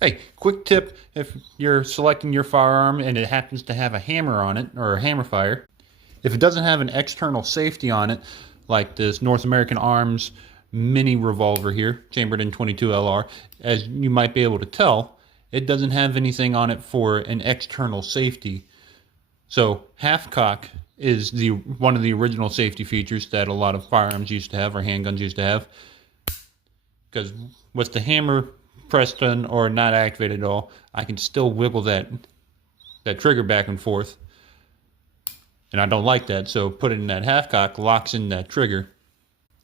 Hey, quick tip if you're selecting your firearm and it happens to have a hammer on it or a hammer fire. If it doesn't have an external safety on it, like this North American Arms mini revolver here, chambered in 22 LR, as you might be able to tell, it doesn't have anything on it for an external safety. So half cock is the one of the original safety features that a lot of firearms used to have or handguns used to have. Because with the hammer pressed on or not activated at all, I can still wiggle that trigger back and forth. And I don't like that, so putting that half cock locks in that trigger.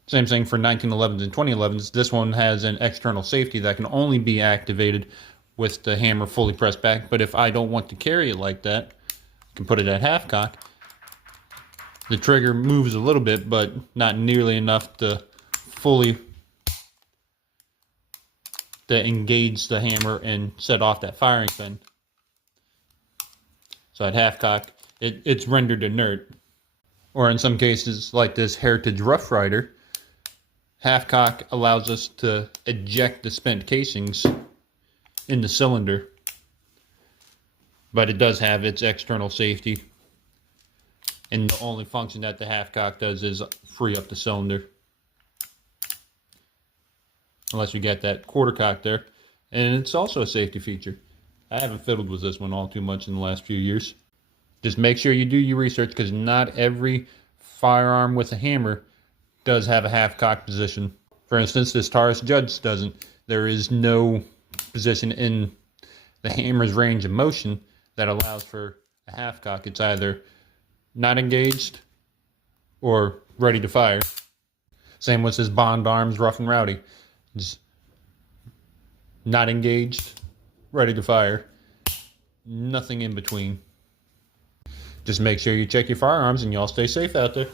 Same thing for 1911s and 2011s. This one has an external safety that can only be activated with the hammer fully pressed back. But if I don't want to carry it like that, I can put it at half cock. The trigger moves a little bit, but not nearly enough to fully engage the hammer and set off that firing pin. So at half cock, it's rendered inert. Or in some cases, like this Heritage Rough Rider, half cock allows us to eject the spent casings in the cylinder. But it does have its external safety. And the only function that the half cock does is free up the cylinder. Unless you get that quarter cock there. And it's also a safety feature. I haven't fiddled with this one all too much in the last few years. Just make sure you do your research, because not every firearm with a hammer does have a half cock position. For instance, this Taurus Judge doesn't. There is no position in the hammer's range of motion that allows for a half cock. It's either not engaged or ready to fire. Same with this Bond Arms Rough and Rowdy. It's not engaged, ready to fire. Nothing in between. Just make sure you check your firearms and y'all stay safe out there.